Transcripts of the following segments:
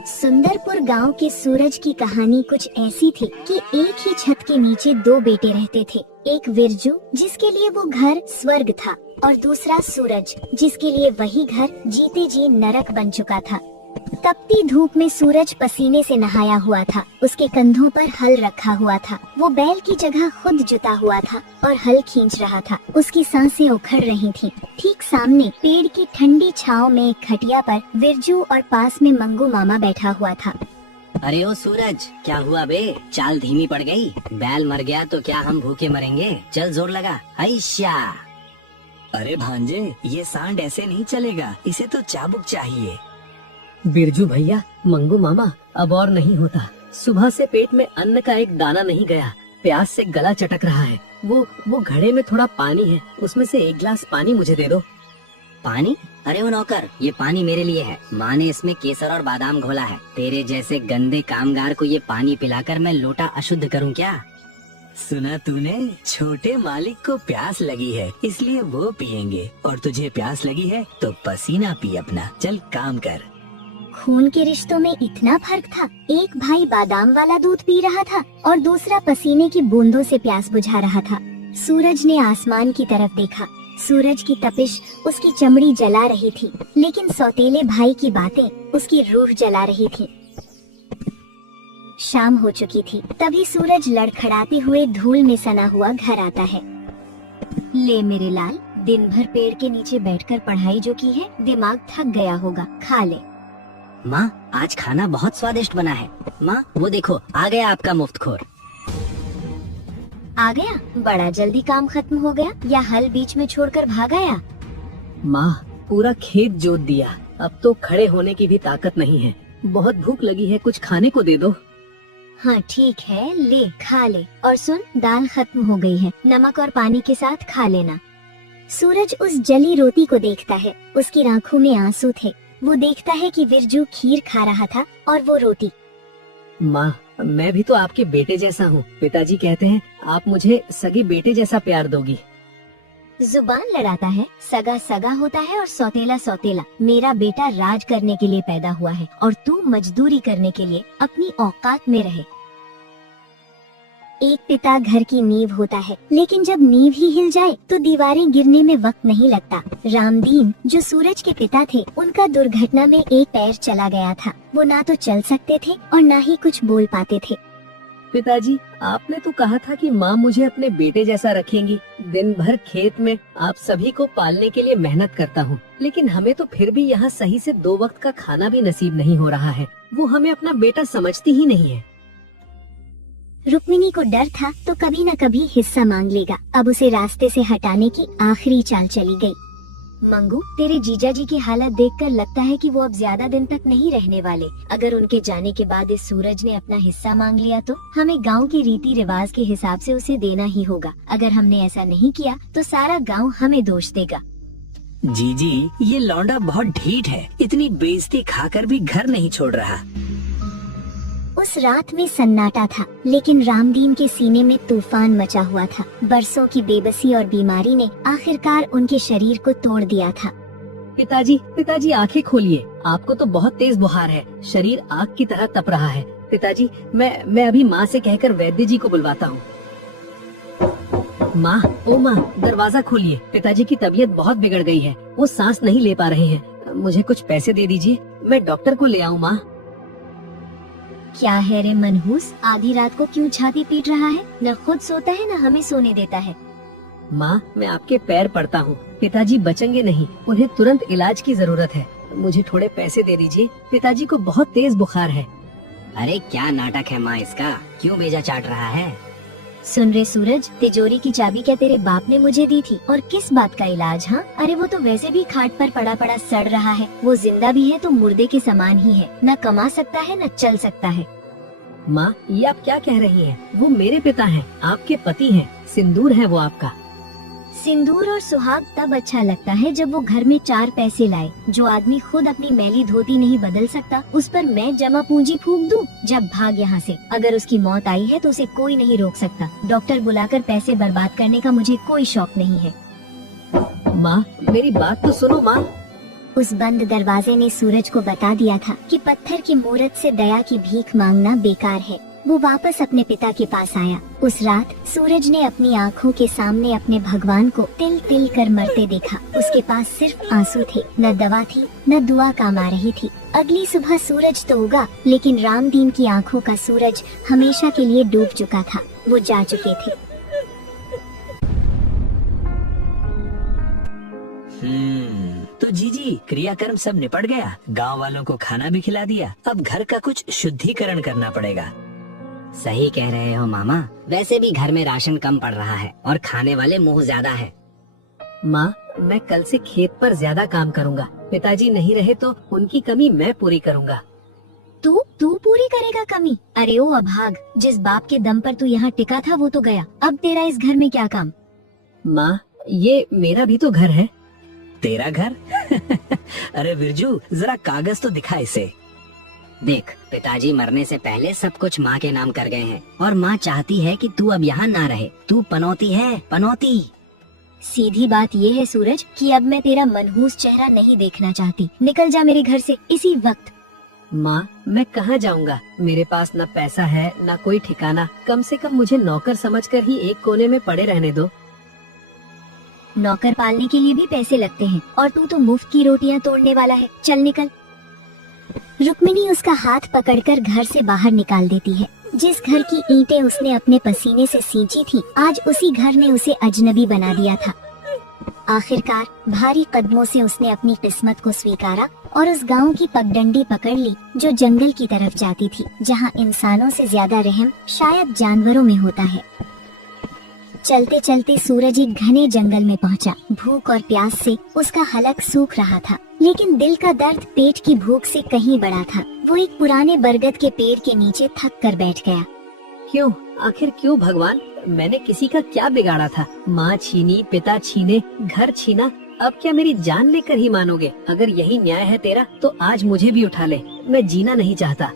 सुंदरपुर गांव के सूरज की कहानी कुछ ऐसी थी कि एक ही छत के नीचे दो बेटे रहते थे। एक विरजू जिसके लिए वो घर स्वर्ग था और दूसरा सूरज जिसके लिए वही घर जीते जी नरक बन चुका था। तपती धूप में सूरज पसीने से नहाया हुआ था। उसके कंधों पर हल रखा हुआ था। वो बैल की जगह खुद जुता हुआ था और हल खींच रहा था। उसकी सांसें उखड़ रही थीं। ठीक सामने पेड़ की ठंडी छांव में एक खटिया पर विरजू और पास में मंगू मामा बैठा हुआ था। अरे ओ सूरज, क्या हुआ बे? चाल धीमी पड़ गई। बैल मर गया तो क्या हम भूखे मरेंगे? चल जोर लगा। ऐशा। अरे भांजे, ये सांड ऐसे नहीं चलेगा, इसे तो चाबुक चाहिए। बिरजू भैया, मंगू मामा, अब और नहीं होता। सुबह से पेट में अन्न का एक दाना नहीं गया। प्यास से गला चटक रहा है। वो घड़े में थोड़ा पानी है, उसमें से एक गिलास पानी मुझे दे दो। पानी? अरे वो नौकर, ये पानी मेरे लिए है। माँ ने इसमें केसर और बादाम घोला है। तेरे जैसे गंदे कामगार को ये पानी पिलाकर मैं लोटा अशुद्ध करूँ क्या? सुना तूने? छोटे मालिक को प्यास लगी है इसलिए वो पियेंगे, और तुझे प्यास लगी है तो पसीना पी अपना। चल काम कर। खून के रिश्तों में इतना फर्क था। एक भाई बादाम वाला दूध पी रहा था और दूसरा पसीने की बूंदों से प्यास बुझा रहा था। सूरज ने आसमान की तरफ देखा। सूरज की तपिश उसकी चमड़ी जला रही थी, लेकिन सौतेले भाई की बातें उसकी रूह जला रही थी। शाम हो चुकी थी। तभी सूरज लड़खड़ाते हुए धूल में सना हुआ घर आता है। ले मेरे लाल, दिन भर पेड़ के नीचे बैठकर पढ़ाई जो की है, दिमाग थक गया होगा, खा ले। माँ, आज खाना बहुत स्वादिष्ट बना है। माँ, वो देखो आ गया आपका मुफ्तखोर। आ गया? बड़ा जल्दी काम खत्म हो गया, या हल बीच में छोड़कर भाग आया? माँ, पूरा खेत जोत दिया, अब तो खड़े होने की भी ताकत नहीं है। बहुत भूख लगी है, कुछ खाने को दे दो। हाँ ठीक है, ले खा ले। और सुन, दाल खत्म हो गई है, नमक और पानी के साथ खा लेना। सूरज उस जली रोटी को देखता है। उसकी आंखों में आंसू थे। वो देखता है कि विरजू खीर खा रहा था और वो रोटी। माँ, मैं भी तो आपके बेटे जैसा हूँ। पिताजी कहते हैं आप मुझे सगी बेटे जैसा प्यार दोगी। जुबान लड़ाता है। सगा सगा होता है और सौतेला सौतेला। मेरा बेटा राज करने के लिए पैदा हुआ है और तू मजदूरी करने के लिए अपनी औकात में रहे। एक पिता घर की नींव होता है, लेकिन जब नींव ही हिल जाए तो दीवारें गिरने में वक्त नहीं लगता। रामदीन, जो सूरज के पिता थे, उनका दुर्घटना में एक पैर चला गया था। वो ना तो चल सकते थे और ना ही कुछ बोल पाते थे। पिताजी, आपने तो कहा था कि माँ मुझे अपने बेटे जैसा रखेंगी। दिन भर खेत में आप सभी को पालने के लिए मेहनत करता हूँ, लेकिन हमें तो फिर भी यहाँ सही से 2 वक्त का खाना भी नसीब नहीं हो रहा है। वो हमें अपना बेटा समझती ही नहीं है। रुक्मिणी को डर था तो कभी न कभी हिस्सा मांग लेगा। अब उसे रास्ते से हटाने की आखिरी चाल चली गई। मंगू, तेरे जीजा जी की हालत देखकर लगता है कि वो अब ज्यादा दिन तक नहीं रहने वाले। अगर उनके जाने के बाद इस सूरज ने अपना हिस्सा मांग लिया तो हमें गांव की रीति रिवाज के हिसाब से उसे देना ही होगा। अगर हमने ऐसा नहीं किया तो सारा गांव हमें दोष देगा। जीजी, ये लौंडा बहुत ढीठ है, इतनी बेइज्जती खाकर भी घर नहीं छोड़ रहा। उस रात में सन्नाटा था, लेकिन रामदीन के सीने में तूफान मचा हुआ था। बरसों की बेबसी और बीमारी ने आखिरकार उनके शरीर को तोड़ दिया था। पिताजी आंखें खोलिए, आपको तो बहुत तेज बुखार है, शरीर आग की तरह तप रहा है। पिताजी, मैं अभी माँ से कहकर वैद्य जी को बुलवाता हूँ। माँ, ओ माँ, दरवाजा खोलिए, पिताजी की तबीयत बहुत बिगड़ गई है, वो सांस नहीं ले पा रहे हैं। मुझे कुछ पैसे दे दीजिए, मैं डॉक्टर को ले आऊँ। माँ, क्या है रे मनहूस, आधी रात को क्यों छाती पीट रहा है? न खुद सोता है न हमें सोने देता है। माँ, मैं आपके पैर पड़ता हूँ, पिताजी बचेंगे नहीं, उन्हें तुरंत इलाज की जरूरत है। मुझे थोड़े पैसे दे दीजिए, पिताजी को बहुत तेज बुखार है। अरे क्या नाटक है माँ इसका, क्यों बेजा चाट रहा है? सुन रे सूरज, तिजोरी की चाबी क्या तेरे बाप ने मुझे दी थी? और किस बात का इलाज? हाँ, अरे वो तो वैसे भी खाट पर पड़ा पड़ा सड़ रहा है। वो जिंदा भी है तो मुर्दे के समान ही है, न कमा सकता है न चल सकता है। माँ, ये आप क्या कह रही हैं? वो मेरे पिता हैं, आपके पति हैं, सिंदूर है वो आपका। सिंदूर और सुहाग तब अच्छा लगता है जब वो घर में 4 पैसे लाए। जो आदमी खुद अपनी मैली धोती नहीं बदल सकता, उस पर मैं जमा पूंजी फूंक दूं? जब भाग यहाँ से। अगर उसकी मौत आई है तो उसे कोई नहीं रोक सकता। डॉक्टर बुलाकर पैसे बर्बाद करने का मुझे कोई शौक नहीं है। माँ, मेरी बात तो सुनो माँ। उस बंद दरवाजे ने सूरज को बता दिया था कि पत्थर की मूरत से दया की भीख मांगना बेकार है। वो वापस अपने पिता के पास आया। उस रात सूरज ने अपनी आँखों के सामने अपने भगवान को तिल तिल कर मरते देखा। उसके पास सिर्फ आंसू थे, न दवा थी, न दुआ काम आ रही थी। अगली सुबह सूरज तो उगा, लेकिन रामदीन की आँखों का सूरज हमेशा के लिए डूब चुका था। वो जा चुके थे। तो जीजी, क्रियाकर्म सब निपट गया। गांव वालों को खाना भी खिला दिया। अब घर का कुछ शुद्धिकरण करना पड़ेगा। सही कह रहे हो मामा। वैसे भी घर में राशन कम पड़ रहा है और खाने वाले मुंह ज्यादा है। माँ, मैं कल से खेत पर ज्यादा काम करूँगा। पिताजी नहीं रहे तो उनकी कमी मैं पूरी करूँगा। तू पूरी करेगा कमी? अरे ओ अभाग, जिस बाप के दम पर तू यहाँ टिका था वो तो गया। अब तेरा इस घर में क्या काम? माँ, ये मेरा भी तो घर है। तेरा घर? अरे बिरजू, जरा कागज तो दिखा इसे। देख, पिताजी मरने से पहले सब कुछ माँ के नाम कर गए हैं और माँ चाहती है कि तू अब यहाँ ना रहे। तू पनौती है, पनौती। सीधी बात ये है सूरज कि अब मैं तेरा मनहूस चेहरा नहीं देखना चाहती। निकल जा मेरे घर से इसी वक्त। माँ, मैं कहाँ जाऊँगा? मेरे पास न पैसा है न कोई ठिकाना। कम से कम मुझे नौकर समझकर ही एक कोने में पड़े रहने दो। नौकर पालने के लिए भी पैसे लगते हैं और तू तो मुफ्त की रोटियां तोड़ने वाला है। चल निकल। रुक्मिणी उसका हाथ पकड़कर घर से बाहर निकाल देती है। जिस घर की ईंटें उसने अपने पसीने से सींची थी, आज उसी घर ने उसे अजनबी बना दिया था। आखिरकार भारी कदमों से उसने अपनी किस्मत को स्वीकारा और उस गांव की पगडंडी पकड़ ली जो जंगल की तरफ जाती थी, जहां इंसानों से ज्यादा रहम शायद जानवरों में होता है। चलते चलते सूरज एक घने जंगल में पहुंचा। भूख और प्यास से उसका हलक सूख रहा था, लेकिन दिल का दर्द पेट की भूख से कहीं बड़ा था। वो एक पुराने बरगद के पेड़ के नीचे थक कर बैठ गया। क्यों? आखिर क्यों भगवान? मैंने किसी का क्या बिगाड़ा था? माँ छीनी, पिता छीने, घर छीना। अब क्या मेरी जान लेकर ही मानोगे? अगर यही न्याय है तेरा तो आज मुझे भी उठा ले। मैं जीना नहीं चाहता।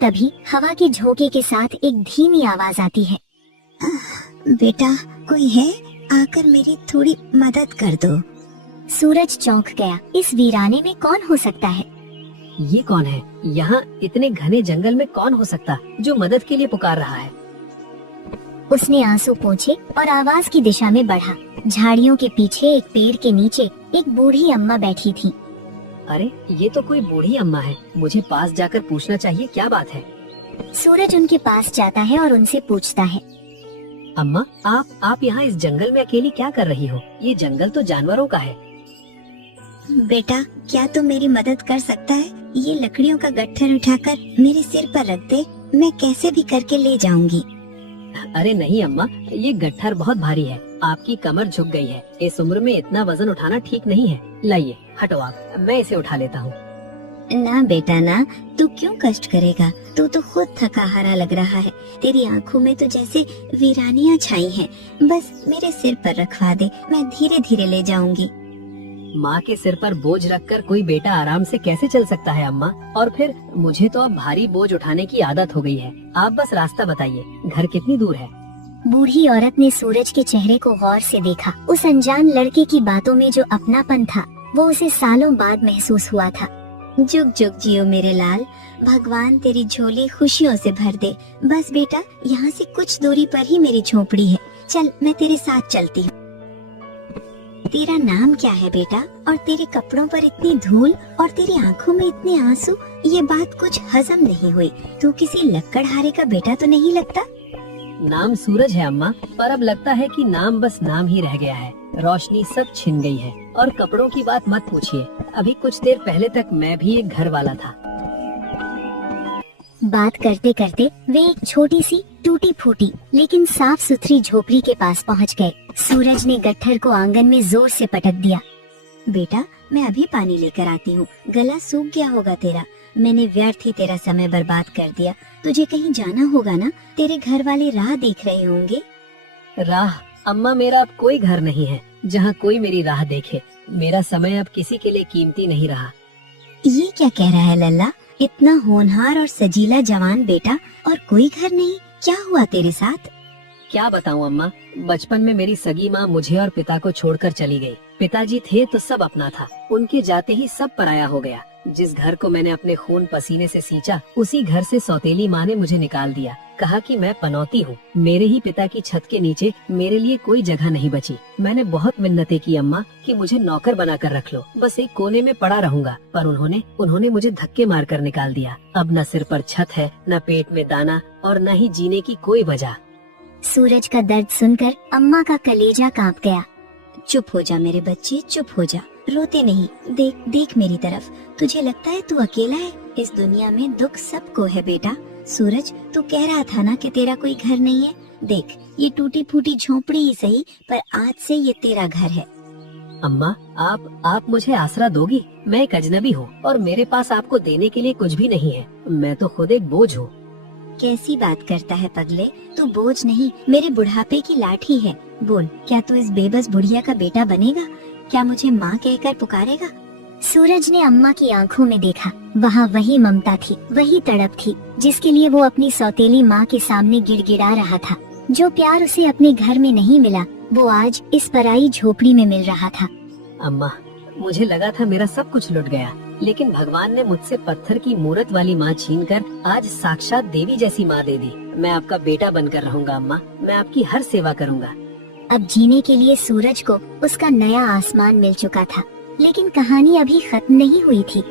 तभी हवा के झोंके के साथ एक धीमी आवाज आती है। बेटा, कोई है? आकर मेरी थोड़ी मदद कर दो। सूरज चौंक गया। इस वीराने में कौन हो सकता है? ये कौन है? यहाँ इतने घने जंगल में कौन हो सकता जो मदद के लिए पुकार रहा है? उसने आंसू पोंछे और आवाज की दिशा में बढ़ा। झाड़ियों के पीछे एक पेड़ के नीचे एक बूढ़ी अम्मा बैठी थी। अरे, ये तो कोई बूढ़ी अम्मा है। मुझे पास जाकर पूछना चाहिए, क्या बात है? सूरज उनके पास जाता है और उनसे पूछता है, अम्मा, आप यहाँ इस जंगल में अकेली क्या कर रही हो? ये जंगल तो जानवरों का है। बेटा, क्या तू मेरी मदद कर सकता है? ये लकड़ियों का गट्ठर उठाकर मेरे सिर पर रख दे, मैं कैसे भी करके ले जाऊंगी। अरे नहीं अम्मा, ये गट्ठर बहुत भारी है। आपकी कमर झुक गई है। इस उम्र में इतना वजन उठाना ठीक नहीं है। लाइए, हटो आप, मैं इसे उठा लेता हूँ। ना बेटा ना, तू क्यों कष्ट करेगा? तू तो खुद थका हारा लग रहा है। तेरी आंखों में तो जैसे वीरानियां छाई हैं। बस मेरे सिर पर रखवा दे, मैं धीरे धीरे ले जाऊंगी। माँ के सिर पर बोझ रखकर कोई बेटा आराम से कैसे चल सकता है अम्मा? और फिर मुझे तो अब भारी बोझ उठाने की आदत हो गई है। आप बस रास्ता बताइए, घर कितनी दूर है? बूढ़ी औरत ने सूरज के चेहरे को गौर से देखा। उस अनजान लड़के की बातों में जो अपनापन था, वो उसे सालों बाद महसूस हुआ था। जुग जुग जियो मेरे लाल, भगवान तेरी झोली खुशियों से भर दे। बस बेटा, यहाँ से कुछ दूरी पर ही मेरी झोपड़ी है। चल, मैं तेरे साथ चलती हूँ। तेरा नाम क्या है बेटा? और तेरे कपड़ों पर इतनी धूल और तेरी आंखों में इतने आंसू, ये बात कुछ हजम नहीं हुई। तू किसी लक्कड़हारे का बेटा तो नहीं लगता? नाम सूरज है अम्मा, पर अब लगता है कि नाम बस नाम ही रह गया है। रोशनी सब छिन गई है। और कपड़ों की बात मत पूछिए, अभी कुछ देर पहले तक मैं भी एक घर वाला था। बात करते करते वे एक छोटी सी टूटी फूटी लेकिन साफ सुथरी झोपड़ी के पास पहुंच गए। सूरज ने गट्ठर को आंगन में जोर से पटक दिया। बेटा, मैं अभी पानी लेकर आती हूँ। गला सूख गया होगा तेरा। मैंने व्यर्थ ही तेरा समय बर्बाद कर दिया। तुझे कहीं जाना होगा ना? तेरे घर वाले राह देख रहे होंगे। राह? अम्मा, मेरा अब कोई घर नहीं है जहाँ कोई मेरी राह देखे। मेरा समय अब किसी के लिए कीमती नहीं रहा। ये क्या कह रहा है लल्ला? इतना होनहार और सजीला जवान बेटा और कोई घर नहीं? क्या हुआ तेरे साथ? क्या बताऊं अम्मा, बचपन में मेरी सगी माँ मुझे और पिता को छोड़कर चली गई। पिताजी थे तो सब अपना था, उनके जाते ही सब पराया हो गया। जिस घर को मैंने अपने खून पसीने से सींचा, उसी घर से सौतेली माँ ने मुझे निकाल दिया। कहा कि मैं पनौती हूँ, मेरे ही पिता की छत के नीचे मेरे लिए कोई जगह नहीं बची। मैंने बहुत मिन्नतें की अम्मा कि मुझे नौकर बना कर रख लो, बस एक कोने में पड़ा रहूंगा, पर उन्होंने मुझे धक्के मार कर निकाल दिया। अब न सिर पर छत है, न पेट में दाना और न ही जीने की कोई वजह। सूरज का दर्द सुनकर अम्मा का कलेजा कांप गया। चुप हो जा मेरे बच्चे, चुप हो जा, रोते नहीं। देख देख मेरी तरफ, तुझे लगता है तू अकेला है? इस दुनिया में दुख सबको है बेटा। सूरज, तू कह रहा था ना कि तेरा कोई घर नहीं है। देख, ये टूटी फूटी झोपड़ी ही सही, पर आज से ये तेरा घर है। अम्मा, आप मुझे आसरा दोगी? मैं एक अजनबी हूँ और मेरे पास आपको देने के लिए कुछ भी नहीं है। मैं तो खुद एक बोझ हूँ। कैसी बात करता है पगले, तू बोझ नहीं, मेरे बुढ़ापे की लाठी है। बोल, क्या तू इस बेबस बुढ़िया का बेटा बनेगा? क्या मुझे माँ कहकर पुकारेगा? सूरज ने अम्मा की आंखों में देखा। वहाँ वही ममता थी, वही तड़प थी, जिसके लिए वो अपनी सौतेली माँ के सामने गिड़गिड़ा रहा था। जो प्यार उसे अपने घर में नहीं मिला, वो आज इस पराई झोपड़ी में मिल रहा था। अम्मा, मुझे लगा था मेरा सब कुछ लुट गया, लेकिन भगवान ने मुझसे पत्थर की मूरत वाली माँ छीनकर आज साक्षात देवी जैसी माँ दे दी। मैं आपका बेटा बनकर रहूंगा अम्मा, मैं आपकी हर सेवा करूंगा। अब जीने के लिए सूरज को उसका नया आसमान मिल चुका था, लेकिन कहानी अभी खत्म नहीं हुई थी।